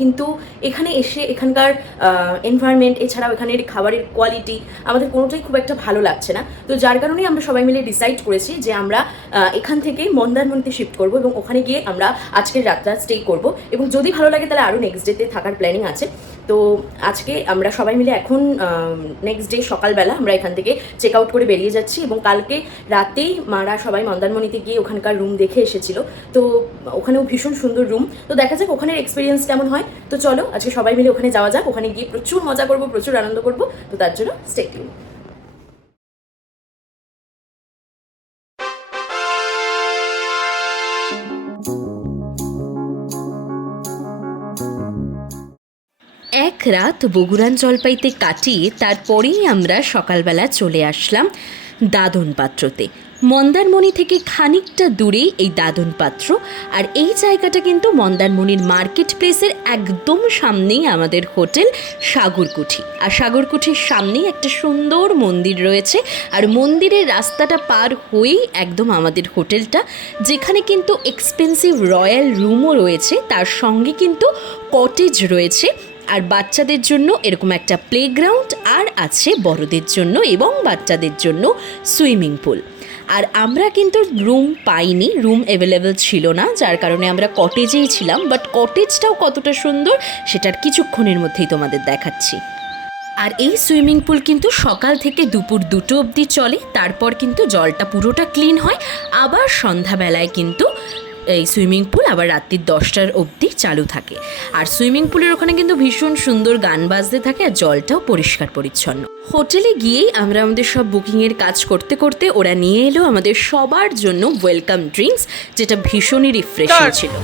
কিন্তু এখানে এসে এখানকার এনভায়রনমেন্ট এছাড়াও এখানের খাবারের কোয়ালিটি আমাদের কোনোটাই খুব একটা ভালো লাগছে না। তো যার কারণেই আমরা সবাই মিলে ডিসাইড করেছি যে আমরা এখান থেকে মন্দারমণিতে শিফট করব এবং ওখানে গিয়ে আমরা আজকের রাতটা স্টে করব, এবং যদি ভালো লাগে তাহলে আরও নেক্সট ডেতে থাকার প্ল্যানিং আছে। তো আজকে আমরা সবাই মিলে এখন নেক্সট ডে সকালবেলা আমরা এখান থেকে চেক আউট করে বেরিয়ে যাচ্ছি, এবং কালকে রাতেই মারা সবাই মন্দারমণিতে গিয়ে ওখানকার রুম দেখে এসেছিল। তো ওখানেও ভীষণ সুন্দর রুম, তো দেখা যাক ওখানের এক্সপিরিয়েন্স কেমন হয়। তো চলো আজকে সবাই মিলে ওখানে যাওয়া যাক, ওখানে গিয়ে প্রচুর মজা করব, প্রচুর আনন্দ করব। তো তার জন্য স্টে টিউন। এক রাত বগুড়ান জলপাইতে কাটিয়ে তারপরেই আমরা সকালবেলা চলে আসলাম দাদন পাত্রতে। মন্দারমণি থেকে খানিকটা দূরেই এই দাদন পাত্র, আর এই জায়গাটা কিন্তু মন্দারমণির মার্কেট প্লেসের একদম সামনেই আমাদের হোটেল সাগরকুঠি। আর সাগরকুঠির সামনেই একটা সুন্দর মন্দির রয়েছে, আর মন্দিরের রাস্তাটা পার হয়েই একদম আমাদের হোটেলটা, যেখানে কিন্তু এক্সপেন্সিভ রয়্যাল রুমও রয়েছে, তার সঙ্গে কিন্তু কটেজ রয়েছে, আর বাচ্চাদের জন্য এরকম একটা প্লেগ্রাউন্ড, আর আছে বড়দের জন্য এবং বাচ্চাদের জন্য সুইমিং পুল। আর আমরা কিন্তু রুম পাইনি, রুম অ্যাভেলেবেল ছিল না, যার কারণে আমরা কটেজেই ছিলাম। বাট কটেজটাও কতটা সুন্দর সেটার কিছুক্ষণের মধ্যেই তোমাদের দেখাচ্ছি। আর এই সুইমিং পুল কিন্তু সকাল থেকে দুপুর 2টো অবধি চলে, তারপর কিন্তু জলটা পুরোটা ক্লিন হয়। আবার সন্ধ্যাবেলায় কিন্তু এই সুইমিং পুল আবার রাত্রি 10টার অবধি চালু থাকে। আর সুইমিং পুলের ওখানে কিন্তু ভীষণ সুন্দর গান বাজতে থাকে, আর জলটাও পরিষ্কার পরিচ্ছন্ন। হোটেলে গিয়েই আমরা আমাদের সব বুকিংয়ের কাজ করতে করতে ওরা নিয়ে এলো আমাদের সবার জন্য ওয়েলকাম ড্রিঙ্কস, যেটা ভীষণই রিফ্রেশিং ছিল।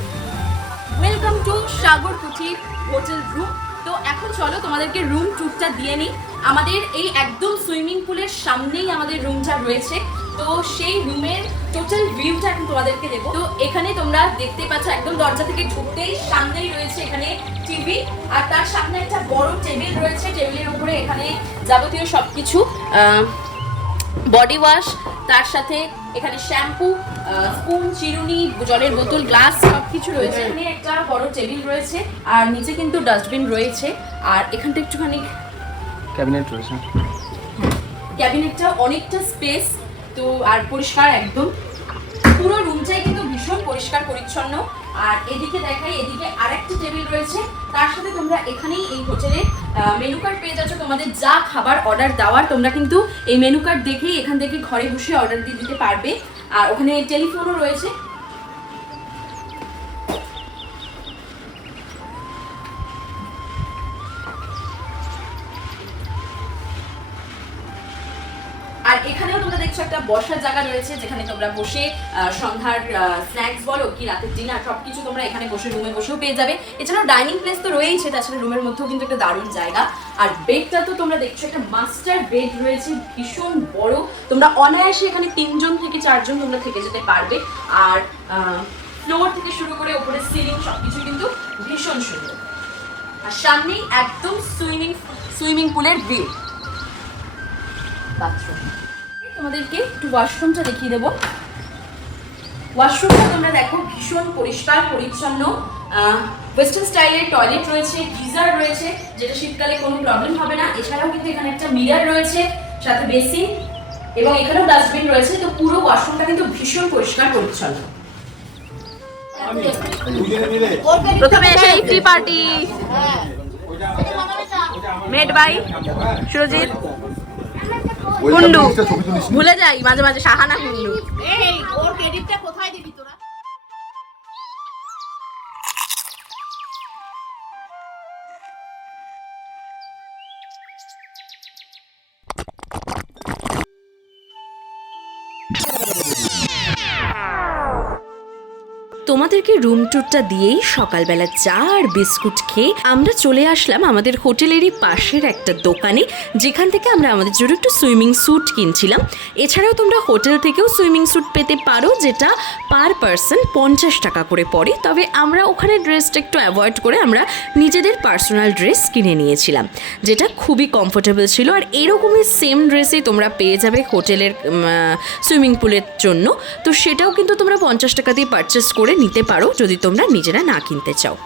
Welcome to Sagarkuthi hotel room. তো এখন চলো তোমাদেরকে রুম ট্যুরটা দিয়ে নিই। আমাদের এই একদম সুইমিং পুলের সামনেই আমাদের রুমটা রয়েছে, তো সেই রুমের টোটাল ভিউটা এখন তোমাদেরকে দেবো। তো এখানে তোমরা দেখতে পাচ্ছ একদম দরজা থেকে ঢুকতেই সামনেই রয়েছে এখানে টিভি, আর তার সামনে একটা বড় টেবিল রয়েছে। টেবিলের উপরে এখানে যাবতীয় সবকিছু, বডি ওয়াশ, তার সাথে এখানে শ্যাম্পু, স্পুন, চিরুনি, জলের বোতল, গ্লাস সবকিছু রয়েছে। এখানে একটা বড় টেবিল রয়েছে, আর নিচে কিন্তু ডাস্টবিন রয়েছে, আর এখানটা একটুখানি ক্যাবিনেট রয়েছে। ক্যাবিনেটটা অনেকটা স্পেস, তো আর পরিষ্কার একদম পুরো রুমটাই কিন্তু ভীষণ পরিষ্কার পরিচ্ছন্ন। আর এদিকে দেখাই, এদিকে আরেকটা টেবিল রয়েছে, তার সাথে তোমরা এখানেই এই হোটেলে মেনু কার্ড পেয়ে যাচ্ছ। তোমাদের যা খাবার অর্ডার দেওয়ার তোমরা কিন্তু এই মেনু কার্ড দেখেই এখান থেকে ঘরে বসে অর্ডার দিয়ে দিতে পারবে। আর ওখানে টেলিফোনও রয়েছে। আর এখানেও তোমরা দেখছো একটা বসার জায়গা রয়েছে, যেখানে তোমরা বসে সন্ধ্যার স্ন্যাক্স বলো কি রাতের ডিনার সবকিছু তোমরা এখানে বসে রুমে বসেও পেয়ে যাবে। এছাড়াও ডাইনিং প্লেস তো রয়েছে, তাছাড়া রুমের মধ্যেও কিন্তু একটা দারুণ জায়গা। আর বেডটা তো তোমরা দেখছো একটা মাস্টার বেড রয়েছে, ভীষণ বড়। তোমরা অনায়াসে এখানে 3জন থেকে 4জন তোমরা থেকে যেতে পারবে। আর ফ্লোর থেকে শুরু করে উপরে সিলিং সবকিছু কিন্তু ভীষণ সুন্দর। আর সামনেই একদম সুইমিং পুলের ভিউ। বাথরুম, তোমাদেরকে একটু ওয়াশরুমটা দেখিয়ে দেবো। ওয়াশরুমটা তোমরা দেখো ভীষণ পরিষ্কার পরিচ্ছন্ন, ওয়েস্টার্ন স্টাইলের টয়লেট রয়েছে, গিজার রয়েছে, যেটা শীতকালে কোনো প্রবলেম হবে না। এছাড়াও কিন্তু এখানে একটা মিরর রয়েছে, সাথে বেসিন, এবং এখানেও ডাস্টবিন রয়েছে। তো পুরো ওয়াশরুমটা কিন্তু ভীষণ পরিষ্কার পরিচ্ছন্ন। প্রথমে এসে free party made by Surajit Kundu, ভুলে যাই মাঝে মাঝে সাহানা কুন্ডু। ওর ক্রেডিটটা কোথায় দিবি তোরা? তোমাদেরকে রুম ট্যুরটা দিয়েই সকালবেলা চা আর বিস্কুট খেয়ে আমরা চলে আসলাম আমাদের হোটেলেরই পাশের একটা দোকানে, যেখান থেকে আমরা আমাদের জন্য একটু সুইমিং স্যুট কিনছিলাম। এছাড়াও তোমরা হোটেল থেকেও সুইমিং স্যুট পেতে পারো, যেটা পার পারসন 50 টাকা করে পড়ে। তবে আমরা ওখানে ড্রেসটা একটু অ্যাভয়েড করে আমরা নিজেদের পার্সোনাল ড্রেস কিনে নিয়েছিলাম, যেটা খুবই কমফোর্টেবল ছিল। আর এরকমই সেম ড্রেসই তোমরা পেয়ে যাবে হোটেলের সুইমিং পুলের জন্য। তো সেটাও কিন্তু তোমরা 50 টাকা দিয়ে পারচেস করে নিতে পারো যদি তোমরা নিজেরা না কিনতে চাও।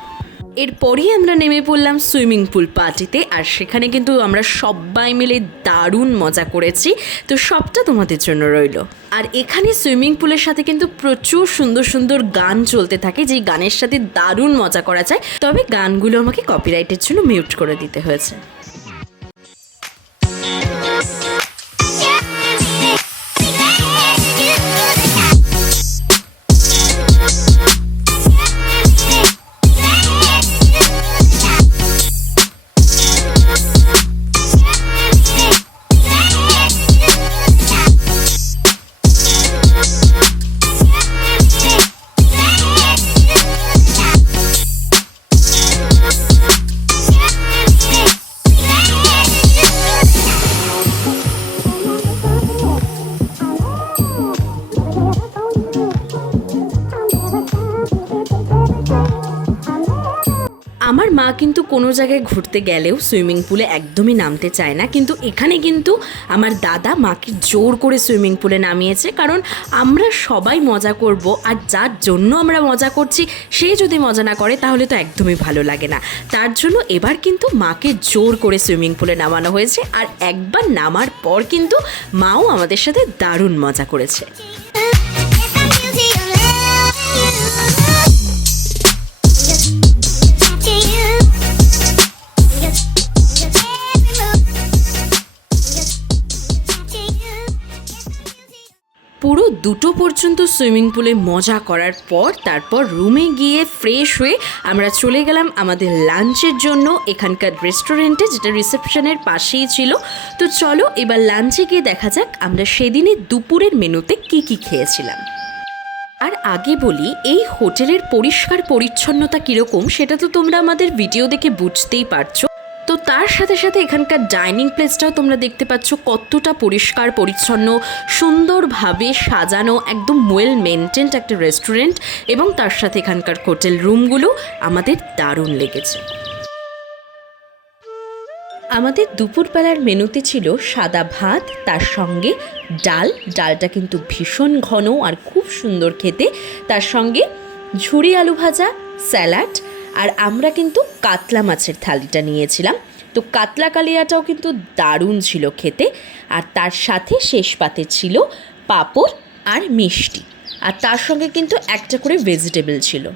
এরপরেই আমরা নেমে পড়লাম সুইমিং পুল পার্টিতে, আর সেখানে কিন্তু আমরা সবাই মিলে দারুণ মজা করেছি। তো সবটা তোমাদের জন্য রইলো। আর এখানে সুইমিং পুলের সাথে কিন্তু প্রচুর সুন্দর সুন্দর গান চলতে থাকে, যেই গানের সাথে দারুণ মজা করা যায়। তবে গানগুলো আমাকে কপিরাইটের জন্য মিউট করে দিতে হয়েছে। আমার মা কিন্তু কোনো জায়গায় ঘুরতে গেলেও সুইমিং পুলে একদমই নামতে চায় না, কিন্তু এখানে কিন্তু আমার দাদা মাকে জোর করে সুইমিং পুলে নামিয়েছে, কারণ আমরা সবাই মজা করব, আর যার জন্য আমরা মজা করছি সে যদি মজা না করে তাহলে তো একদমই ভালো লাগে না। তার জন্য এবার কিন্তু মাকে জোর করে সুইমিং পুলে নামানো হয়েছে, আর একবার নামার পর কিন্তু মাও আমাদের সাথে দারুণ মজা করেছে। পুরো 2টো পর্যন্ত সুইমিং পুলে মজা করার পর তারপর রুমে গিয়ে ফ্রেশ হয়ে আমরা চলে গেলাম আমাদের লাঞ্চের জন্য এখানকার রেস্টুরেন্টে, যেটা রিসেপশনের পাশেই ছিল। তো চলো এবার লাঞ্চে গিয়ে দেখা যাক আমরা সেদিনে দুপুরের মেনুতে কি কি খেয়েছিলাম। আর আগে বলি, এই হোটেলের পরিষ্কার পরিচ্ছন্নতা কীরকম সেটা তো তোমরা আমাদের ভিডিও দেখে বুঝতেই পারছো। তো তার সাথে সাথে এখানকার ডাইনিং প্লেসটাও তোমরা দেখতে পাচ্ছ কতটা পরিষ্কার পরিচ্ছন্ন, সুন্দরভাবে সাজানো, একদম ওয়েল মেনটেন্ড একটা রেস্টুরেন্ট। এবং তার সাথে এখানকার হোটেল রুমগুলো আমাদের দারুণ লেগেছে। আমাদের দুপুরবেলার মেনুতে ছিল সাদা ভাত, তার সঙ্গে ডালটা কিন্তু ভীষণ ঘন আর খুব সুন্দর খেতে, তার সঙ্গে ঝুরি আলু ভাজা, স্যালাড, আর আমরা কিন্তু কাতলা মাছের থালিটা নিয়েছিলাম। তো কাতলা কালিয়াটাও কিন্তু দারুণ ছিল খেতে। আর তার সাথে শেষ পাতে ছিল পাঁপড় আর মিষ্টি, আর তার সঙ্গে কিন্তু একটা করে ভেজিটেবল ছিল।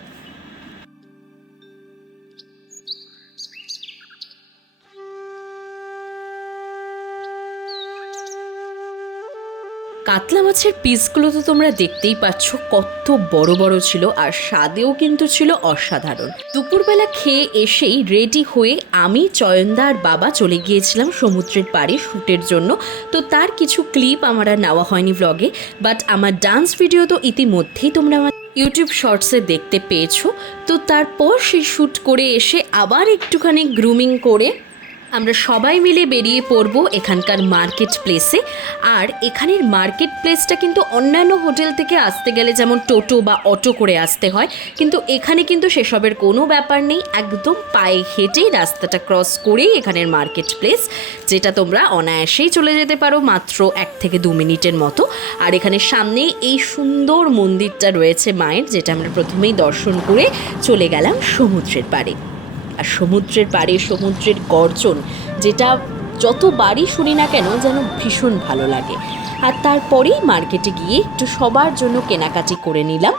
কাতলা মাছের পিসগুলো তো তোমরা দেখতেই পাচ্ছ কত বড় বড় ছিল, আর স্বাদেও কিন্তু ছিল অসাধারণ। দুপুরবেলা খেয়ে এসেই রেডি হয়ে আমি, চয়নদা আর বাবা চলে গিয়েছিলাম সমুদ্রের পাড়ে শ্যুটের জন্য। তো তার কিছু ক্লিপ আমার আর নেওয়া হয়নি ব্লগে, বাট আমার ডান্স ভিডিও তো ইতিমধ্যেই তোমরা আমার ইউটিউব শর্টসে দেখতে পেয়েছো। তো তারপর সেই শ্যুট করে এসে আবার একটুখানি গ্রুমিং করে আমরা সবাই মিলে বেরিয়ে পড়ব এখানকার মার্কেট প্লেসে। আর এখানের মার্কেট প্লেসটা কিন্তু অন্যান্য হোটেল থেকে আসতে গেলে যেমন টোটো বা অটো করে আসতে হয়, কিন্তু এখানে কিন্তু সেসবের কোনো ব্যাপার নেই। একদম পায়ে হেঁটেই রাস্তাটা ক্রস করেই এখানের মার্কেট প্লেস, যেটা তোমরা অনায়াসেই চলে যেতে পারো মাত্র 1 থেকে 2 মিনিটের মতো। আর এখানে সামনেই এই সুন্দর মন্দিরটা রয়েছে মায়ের, যেটা আমরা প্রথমেই দর্শন করে চলে গেলাম সমুদ্রের পাড়ে। আর সমুদ্রের পাড়ে সমুদ্রের গর্জন, যেটা যতবারই শুনি না কেন যেন ভীষণ ভালো লাগে। আর তারপরেই মার্কেটে গিয়ে একটু সবার জন্য কেনাকাটি করে নিলাম।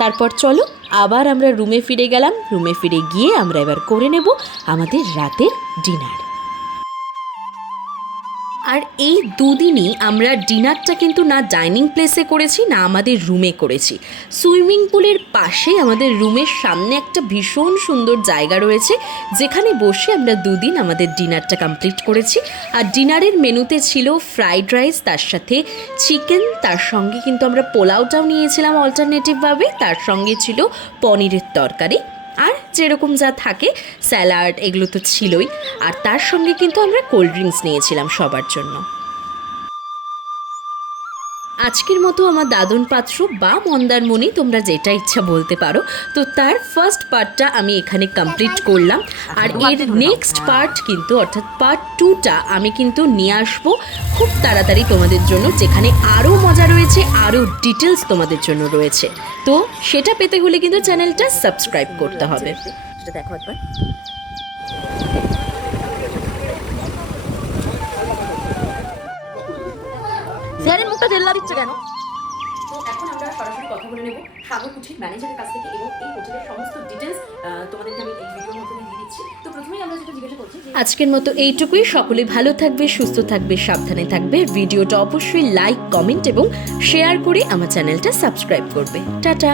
তারপর চলো আবার আমরা রুমে ফিরে গেলাম। রুমে ফিরে গিয়ে আমরা এবার করে নেব আমাদের রাতের ডিনার। আর এই দুদিনই আমরা ডিনারটা কিন্তু না ডাইনিং প্লেসে করেছি, না আমাদের রুমে করেছি। সুইমিং পুলের পাশে আমাদের রুমের সামনে একটা ভীষণ সুন্দর জায়গা রয়েছে, যেখানে বসে আমরা দুদিন আমাদের ডিনারটা কমপ্লিট করেছি। আর ডিনারের মেনুতে ছিল ফ্রাইড রাইস, তার সাথে চিকেন, তার সঙ্গে কিন্তু আমরা পোলাওটাও নিয়েছিলাম অল্টারনেটিভভাবে, তার সঙ্গে ছিল পনিরের তরকারি, আর যেরকম যা থাকে স্যালাড, এগুলো তো ছিলই। আর তার সঙ্গে কিন্তু আমরা কোল্ড ড্রিঙ্কস নিয়েছিলাম সবার জন্য। আজকের মতো আমার দাদন পাত্র বা মন্দারমণি, তোমরা যেটা ইচ্ছা বলতে পারো, তো তার ফার্স্ট পার্টটা আমি এখানে কমপ্লিট করলাম। আর এর নেক্সট পার্ট কিন্তু অর্থাৎ পার্ট 2টা আমি কিন্তু নিয়ে আসবো খুব তাড়াতাড়ি তোমাদের জন্য, যেখানে আরও মজা রয়েছে, আরও ডিটেলস তোমাদের জন্য রয়েছে। তো সেটা পেতে হলে কিন্তু চ্যানেলটা সাবস্ক্রাইব করতে হবে। সেটা দেখো একবার। স্যারের মুখটা জেল্লা দিচ্ছে কেন? তো এখন আমরা সরাসরি কথা বলে নেব সাগর কুঠির ম্যানেজারের কাছ থেকে এবং এই হোটেলের সমস্ত ডিটেলস তোমাদেরকে আমি এই ভিডিওর মধ্যে দিয়ে দিচ্ছি। তো প্রথমেই আমরা যেটা জিজ্ঞাসা করছি, আজকের মতো এইটুকুই। সকলে ভালো থাকবে, সুস্থ থাকবে, সাবধানে থাকবে। ভিডিওটা অবশ্যই লাইক, কমেন্ট এবং শেয়ার করে আমার চ্যানেলটা সাবস্ক্রাইব করবে। টাটা।